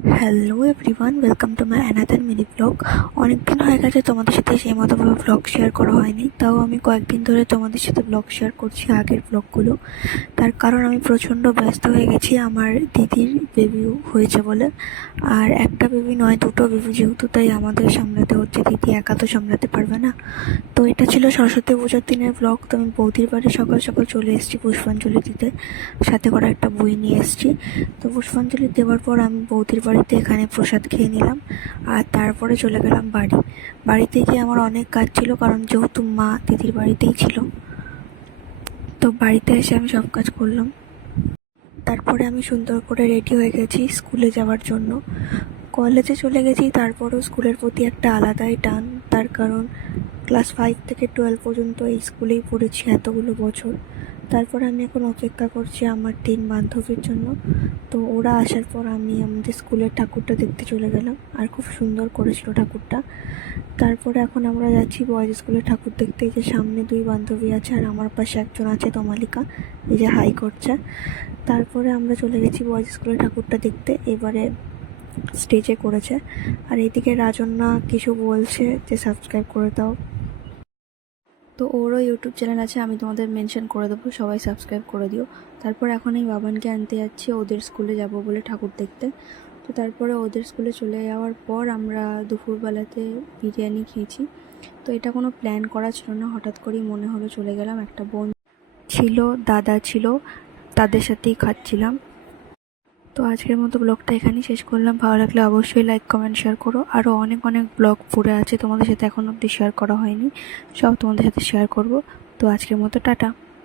Hello everyone, welcome to my another mini blog. অনেকদিন হয়ে গেছে তোমাদের সাথে সেই মতোভাবে ব্লগ শেয়ার করা হয়নি, তাও আমি কয়েকদিন ধরে তোমাদের সাথে ব্লগ শেয়ার করছি আগের ব্লগগুলো। তার কারণ আমি প্রচণ্ড ব্যস্ত হয়ে গেছি আমার দিদির বেবি হয়েছে বলে। আর একটা বেবি নয়, দুটো বেবি যেহেতু, তাই আমাদের সামলাতে হচ্ছে, দিদি একা তো সামলাতে পারবে না। তো এটা ছিল সরস্বতী পুজোর দিনের ব্লগ। তো আমি বৌদির বাড়ি সকাল সকাল চলে এসেছি পুষ্পাঞ্জলি দিতে, সাথে করে একটা বই নিয়ে এসেছি। তো পুষ্পাঞ্জলি দেওয়ার পর আমি বৌদির বাড়িতে এখানে প্রসাদ খেয়ে নিলাম, আর তারপরে চলে গেলাম বাড়িতে গিয়ে আমার অনেক কাজ ছিল, কারণ যেহেতু মা দিদির বাড়িতেই ছিল। তো বাড়িতে এসে আমি সব কাজ করলাম। তারপরে আমি সুন্দর করে রেডি হয়ে গেছি স্কুলে যাওয়ার জন্য। কলেজে চলে গেছি, তারপরেও স্কুলের প্রতি একটা আলাদাই টান। তার কারণ ক্লাস 5 থেকে 12 পর্যন্ত এই স্কুলেই পড়েছি এতগুলো বছর। তারপরে আমি এখন অপেক্ষা করছি আমার 3 বান্ধবীর জন্য। তো ওরা আসার পর আমি আমাদের স্কুলের ঠাকুরটা দেখতে চলে গেলাম, আর খুব সুন্দর করেছিল ঠাকুরটা। তারপরে এখন আমরা যাচ্ছি বয়েজ স্কুলের ঠাকুর দেখতে। এই যে সামনে 2 বান্ধবী আছে, আর আমার পাশে একজন আছে তমালিকা, এই যে হাই করছে। তারপরে আমরা চলে গেছি বয়েজ স্কুলের ঠাকুরটা দেখতে। এবারে স্টেজে করেছে, আর এইদিকে রাজন্যা কিছু বলছে যে সাবস্ক্রাইব করে দাও। তো ওরও ইউটিউব চ্যানেল আছে, আমি তোমাদের মেনশন করে দেবো, সবাই সাবস্ক্রাইব করে দিও। তারপর এখন এই বাবানকে আনতে যাচ্ছি ওদের স্কুলে যাব বলে ঠাকুর দেখতে। তো তারপরে ওদের স্কুলে চলে যাওয়ার পর আমরা দুপুরবেলাতে বিরিয়ানি খেয়েছি। তো এটা কোনো প্ল্যান করা ছিল না, হঠাৎ করেই মনে হলো চলে গেলাম। একটা বোন ছিল, দাদা ছিল, তাদের সাথেই খাচ্ছিলাম। তো আজকের মতো ব্লগটা এখানেই শেষ করলাম। ভালো লাগলে অবশ্যই লাইক, কমেন্ট, শেয়ার করো। আরও অনেক অনেক ব্লগ পড়ে আছে তোমাদের সাথে, এখন অবধি শেয়ার করা হয়নি, সব তোমাদের সাথে শেয়ার করব। তো আজকের মতো টাটা।